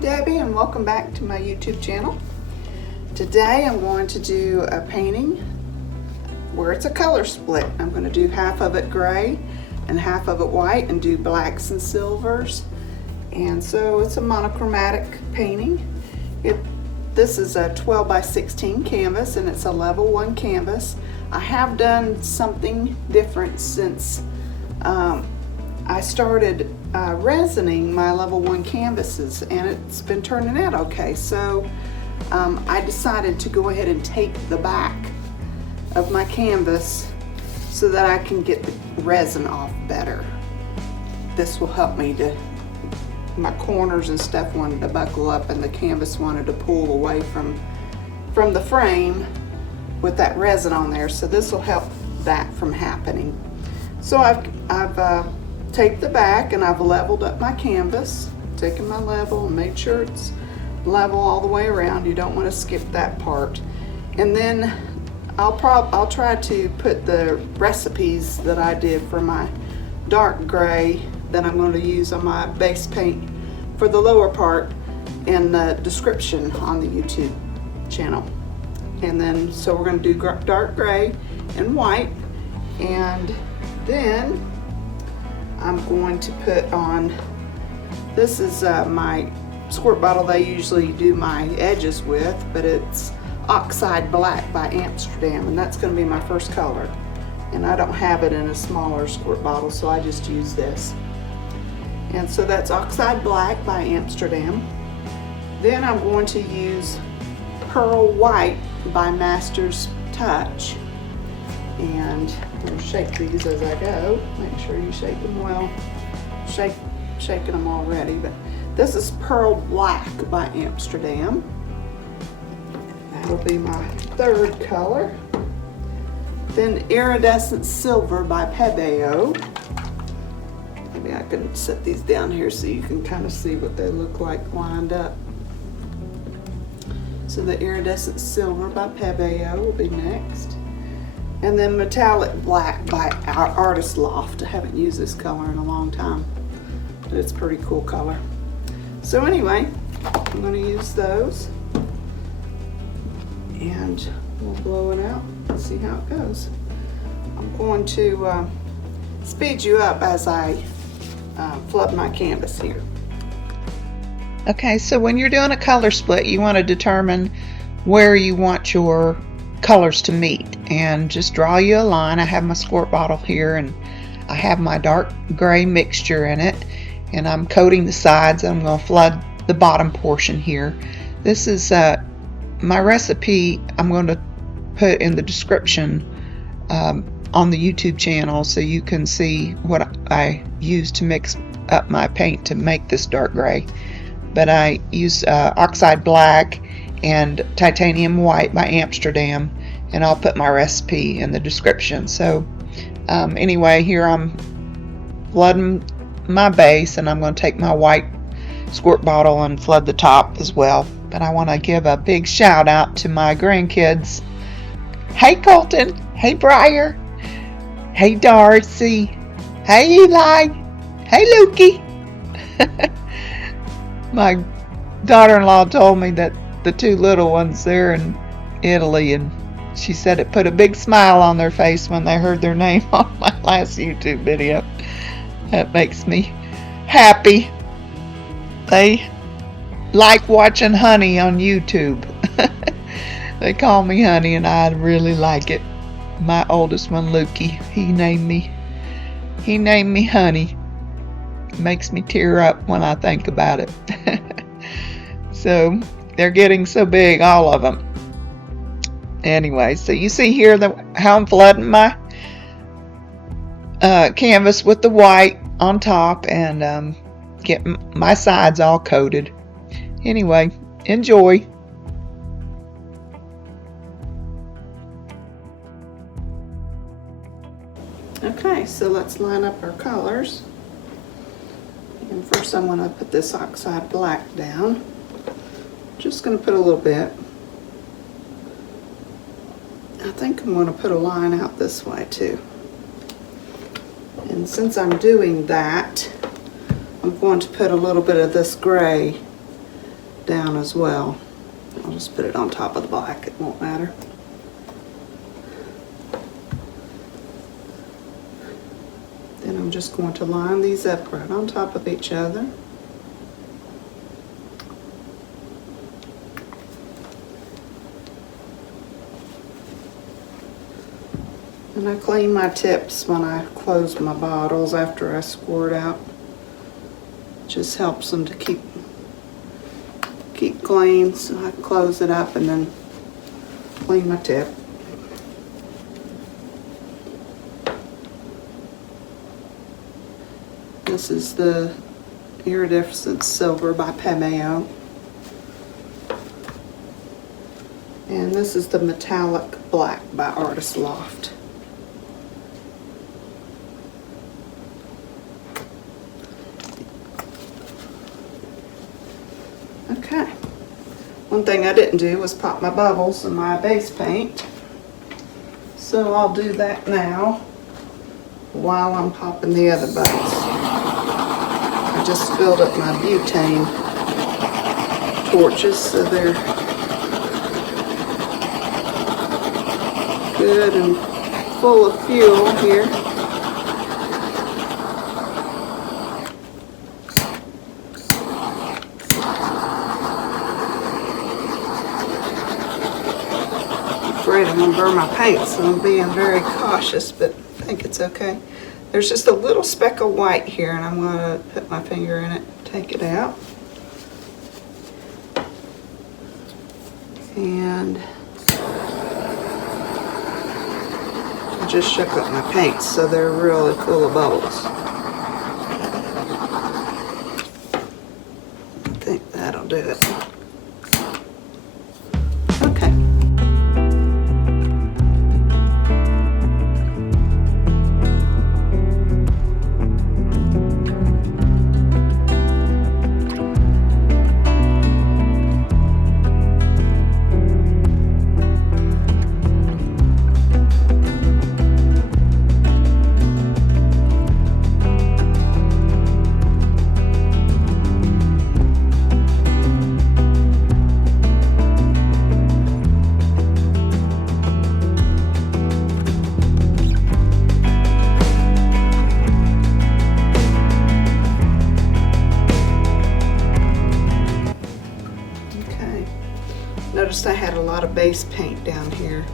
Debbie and welcome back to my YouTube channel. Today I'm going to do a painting where it's a color split. I'm going to do half of it gray and half of it white and do blacks and silvers. And so it's a monochromatic painting. This is a 12 by 16 canvas and it's a level 1 canvas. I have done something different since I started resining my level 1 canvases, and it's been turning out okay. So I decided to go ahead and take the back of my canvas so that I can get the resin off better. This will help me to, my corners and stuff wanted to buckle up and the canvas wanted to pull away from the frame with that resin on there, so this will help that from happening. So I've taped the back and I've leveled up my canvas, taken my level and made sure it's level all the way around. You don't want to skip that part. And then I'll try to put the recipes that I did for my dark gray that I'm going to use on my base paint for the lower part in the description on the YouTube channel. And then so we're going to do dark gray and white, and then I'm going to put on, this is my squirt bottle that I usually do my edges with, but it's Oxide Black by Amsterdam, and that's going to be my first color. And I don't have it in a smaller squirt bottle, so I just use this. And so that's Oxide Black by Amsterdam. Then I'm going to use Pearl White by Master's Touch. And I'm going to shake these as I go. Make sure you shake them well. Shaking them already, but this is Pearl Black by Amsterdam. That'll be my third color. Then Iridescent Silver by Pebeo. Maybe I can set these down here so you can kind of see what they look like lined up. So the Iridescent Silver by Pebeo will be next. And then Metallic Black by Artist Loft. I haven't used this color in a long time, but it's a pretty cool color. So anyway, I'm going to use those, and we'll blow it out and see how it goes. I'm going to speed you up as I flood my canvas here. Okay, so when you're doing a color split, you want to determine where you want your colors to meet, and just draw you a line. I have my squirt bottle here and I have my dark gray mixture in it, and I'm coating the sides. I'm going to flood the bottom portion here. This is my recipe I'm going to put in the description on the YouTube channel, so you can see what I use to mix up my paint to make this dark gray. But I use Oxide Black and Titanium White by Amsterdam, and I'll put my recipe in the description. So anyway, here I'm flooding my base, and I'm going to take my white squirt bottle and flood the top as well. But I want to give a big shout out to my grandkids. Hey Colton, hey Briar, hey Darcy, hey Eli, hey Lukey. My daughter-in-law told me that the two little ones, they're in Italy, and she said it put a big smile on their face when they heard their name on my last YouTube video. That makes me happy. They like watching Honey on YouTube. They call me Honey, and I really like it. My oldest one, Lukey, he named me Honey. It makes me tear up when I think about it. So they're getting so big, all of them. Anyway, so you see here how I'm flooding my canvas with the white on top, and getting my sides all coated. Anyway, enjoy. Okay, so let's line up our colors. And first I'm going to put this Oxide Black down. Just going to put a little bit. I think I'm going to put a line out this way too. And since I'm doing that, I'm going to put a little bit of this gray down as well. I'll just put it on top of the black, it won't matter. Then I'm just going to line these up right on top of each other. And I clean my tips when I close my bottles after I squirt out. Just helps them to keep clean, so I close it up and then clean my tip. This is the Iridescent Silver by Pebeo. And this is the Metallic Black by Loft. Okay. One thing I didn't do was pop my bubbles in my base paint. So I'll do that now while I'm popping the other bubbles. I just filled up my butane torches so they're good and full of fuel here. I'm going to burn my paint, so I'm being very cautious, but I think it's okay. There's just a little speck of white here, and I'm going to put my finger in it, take it out. And I just shook up my paints, so they're really full of bubbles. I think that'll do it. Okay. Noticed I had a lot of base paint down here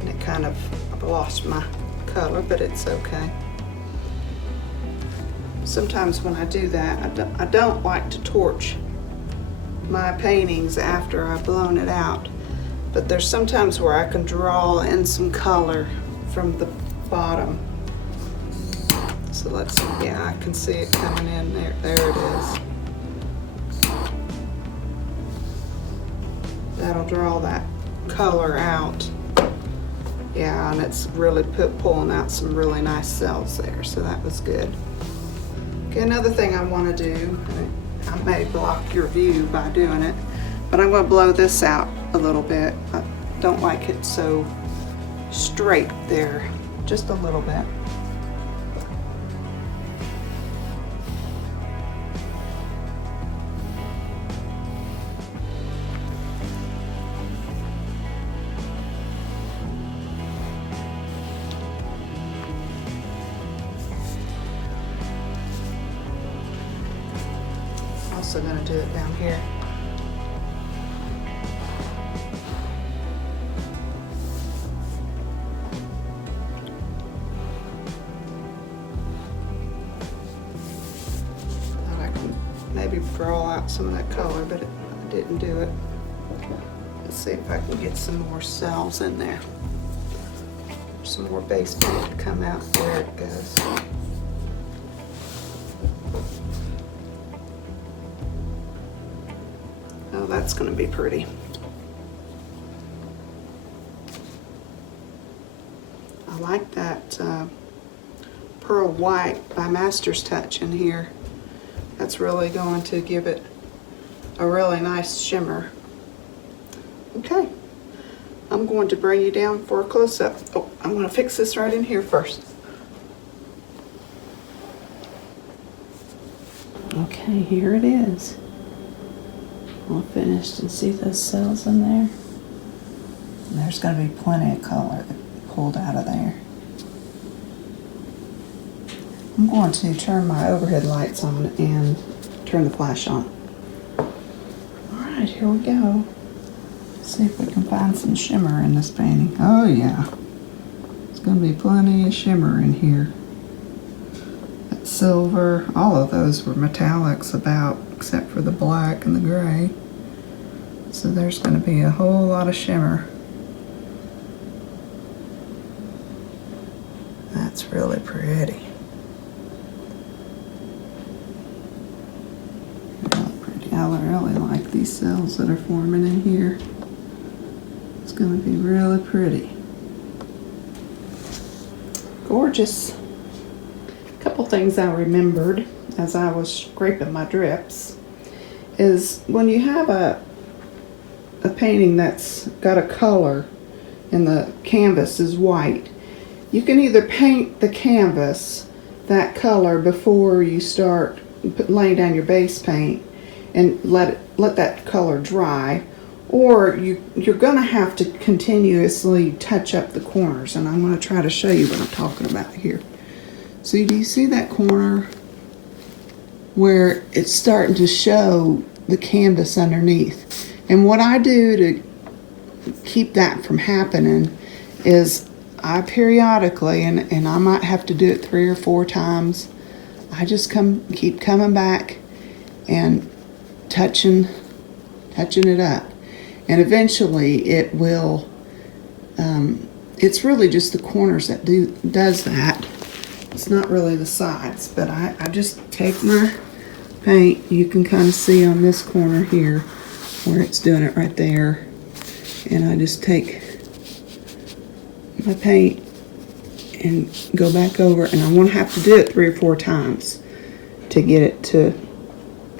and it kind of lost my color, but it's okay. Sometimes when I do that, I don't like to torch my paintings after I've blown it out, but there's sometimes where I can draw in some color from the bottom. So let's see, yeah, I can see it coming in there. There it is. That'll draw that color out. Yeah, and it's really pulling out some really nice cells there, so that was good. Okay, another thing I want to do, I may block your view by doing it, but I'm going to blow this out a little bit. I don't like it so straight there, just a little bit. Also going to do it down here. Thought I could maybe draw out some of that color, but I didn't do it. Let's see if I can get some more cells in there. Some more base paint to come out. There it goes. Oh, that's going to be pretty. I like that pearl white by Master's Touch in here. That's really going to give it a really nice shimmer. Okay, I'm going to bring you down for a close-up. Oh, I'm going to fix this right in here first. Okay, here it is. all finished, and see those cells in there? And there's going to be plenty of color pulled out of there. I'm going to turn my overhead lights on and turn the flash on. Alright, here we go. See if we can find some shimmer in this painting. Oh yeah, there's going to be plenty of shimmer in here. That silver, all of those were metallics about, except for the black and the gray. So there's going to be a whole lot of shimmer. That's really pretty. Really pretty. I really like these cells that are forming in here. It's going to be really pretty. Gorgeous. A couple things I remembered as I was scraping my drips is when you have a painting that's got a color and the canvas is white, you can either paint the canvas that color before you start laying down your base paint and let that color dry, or you're going to have to continuously touch up the corners, and I'm going to try to show you what I'm talking about here. So do you see that corner where it's starting to show the canvas underneath? And what I do to keep that from happening is I periodically, and I might have to do it 3 or 4 times, I just keep coming back and touching it up. And eventually it will, it's really just the corners that does that. It's not really the sides, but I just take my paint. You can kind of see on this corner here where it's doing it right there. And I just take my paint and go back over, and I won't have to do it 3 or 4 times to get it to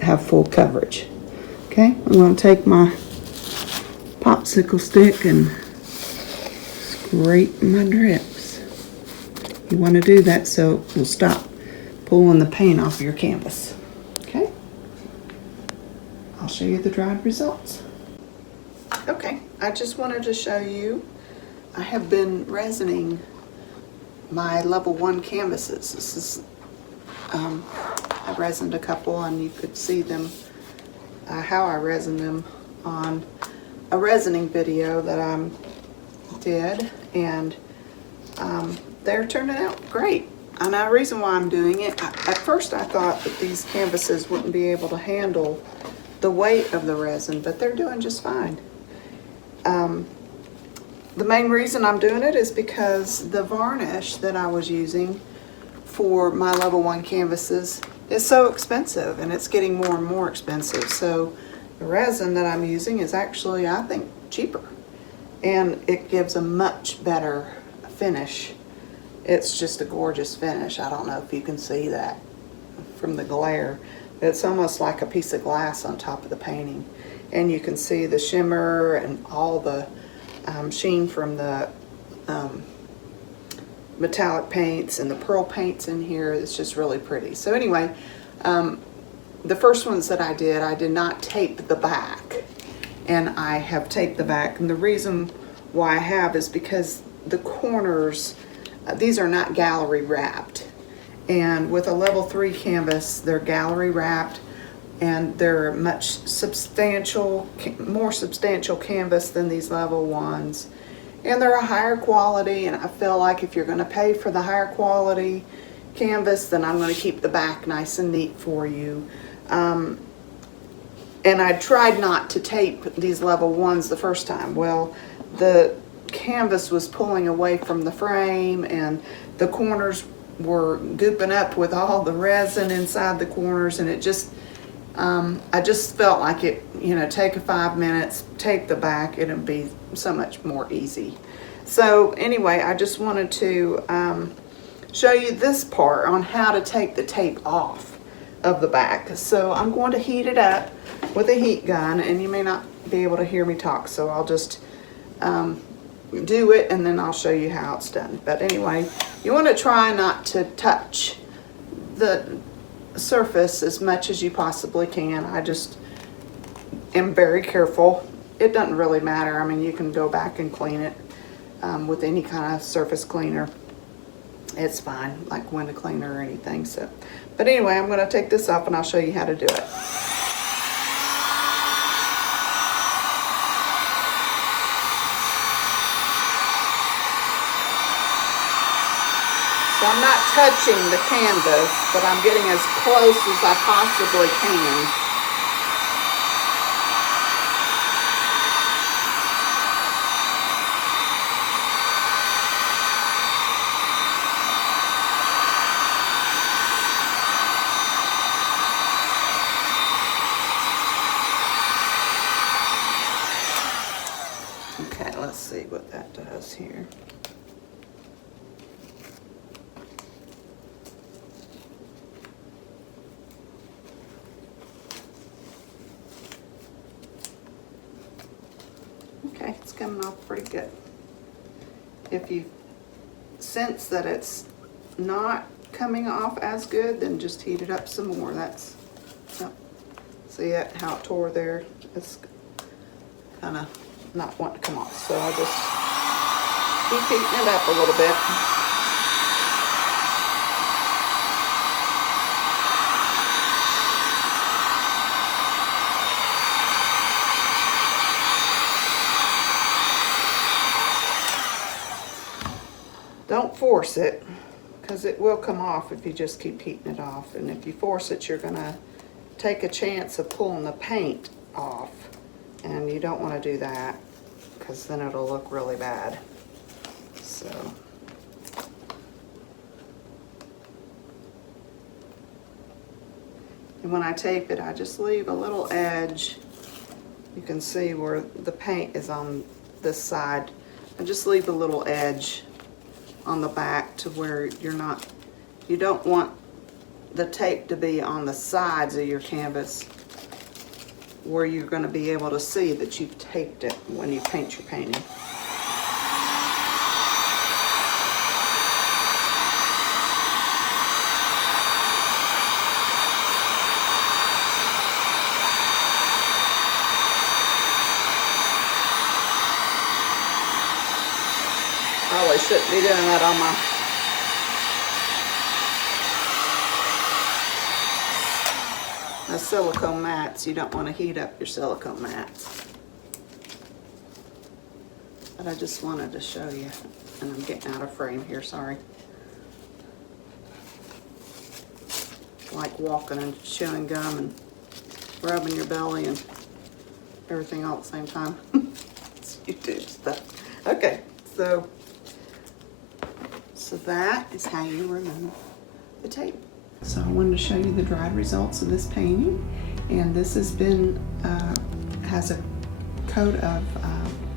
have full coverage. Okay, I'm going to take my popsicle stick and scrape my drips. You want to do that so it will stop pulling the paint off your canvas. Okay, I'll show you the dried results. Okay, I just wanted to show you, I have been resining my level 1 canvases. This is, I resined a couple, and you could see them, how I resined them on a resining video that I did, and they're turning out great. And the reason why I'm doing it, at first I thought that these canvases wouldn't be able to handle the weight of the resin, but they're doing just fine. The main reason I'm doing it is because the varnish that I was using for my level 1 canvases is so expensive, and it's getting more and more expensive. So the resin that I'm using is actually, I think, cheaper, and it gives a much better finish. It's just a gorgeous finish. I don't know if you can see that from the glare. It's almost like a piece of glass on top of the painting, and you can see the shimmer and all the sheen from the metallic paints and the pearl paints in here. It's just really pretty. So anyway, the first ones that I did not tape the back, and I have taped the back, and the reason why I have is because the corners, these are not gallery wrapped, and with a level 3 canvas they're gallery wrapped, and they're a much more substantial canvas than these level 1s, and they're a higher quality, and I feel like if you're going to pay for the higher quality canvas, then I'm going to keep the back nice and neat for you. And I tried not to tape these level 1s the first time. Well, the canvas was pulling away from the frame, and the corners were gooping up with all the resin inside the corners, and it just I just felt like it, take 5 minutes, tape the back, it'd be so much more easy. So anyway, I just wanted to show you this part on how to take the tape off of the back. So I'm going to heat it up with a heat gun, and you may not be able to hear me talk, so I'll just do it, and then I'll show you how it's done. But anyway, you want to try not to touch the surface as much as you possibly can. am very careful. It doesn't really matter. I mean, you can go back and clean it with any kind of surface cleaner. It's fine, like window cleaner or anything. So, but anyway, I'm going to take this off and I'll show you how to do it. So I'm not touching the canvas, but I'm getting as close as I possibly can. Okay, let's see what that does here. Okay, it's coming off pretty good. If you sense that it's not coming off as good, then just heat it up some more. That's, oh, see it, how it tore there? It's kind of not wanting to come off. So I just keep heating it up a little bit. Don't force it, because it will come off if you just keep heating it off. And if you force it, you're gonna take a chance of pulling the paint off. And you don't want to do that, because then it'll look really bad. So. And when I tape it, I just leave a little edge. You can see where the paint is on this side. I just leave a little edge on the back to where you don't want the tape to be on the sides of your canvas where you're going to be able to see that you've taped it when you paint your painting. Probably shouldn't be doing that on my silicone mats. You don't want to heat up your silicone mats. But I just wanted to show you, and I'm getting out of frame here, sorry. Like walking and chewing gum and rubbing your belly and everything all at the same time. It's YouTube stuff. Okay, so that is how you remove the tape. So I wanted to show you the dried results of this painting, and this has been has a coat of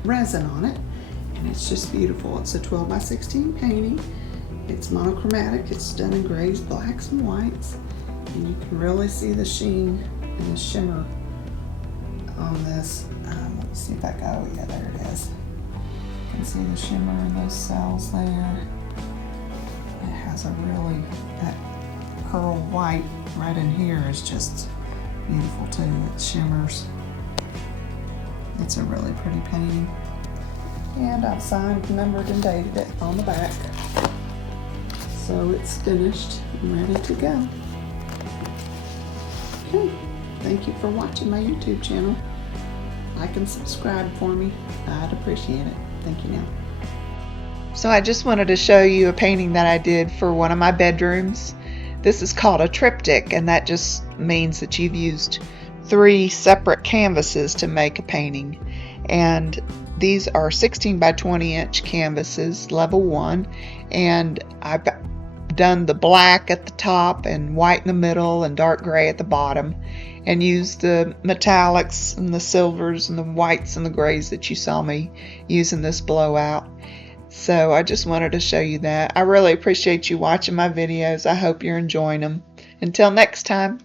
resin on it, and it's just beautiful. It's a 12 by 16 painting. It's monochromatic. It's done in grays, blacks, and whites, and you can really see the sheen and the shimmer on this. Let me see if I go. Yeah, there it is. You can see the shimmer in those cells there. It has a really, that pearl white right in here is just beautiful too. It shimmers. It's a really pretty painting. And I've signed, numbered, and dated it on the back. So it's finished and ready to go. Okay, thank you for watching my YouTube channel. Like and subscribe for me. I'd appreciate it. Thank you now. So I just wanted to show you a painting that I did for one of my bedrooms. This is called a triptych, and that just means that you've used 3 separate canvases to make a painting. And these are 16 by 20 inch canvases, level 1, and I've done the black at the top and white in the middle and dark gray at the bottom, and used the metallics and the silvers and the whites and the grays that you saw me using this blowout. So I just wanted to show you that. I really appreciate you watching my videos. I hope you're enjoying them. Until next time.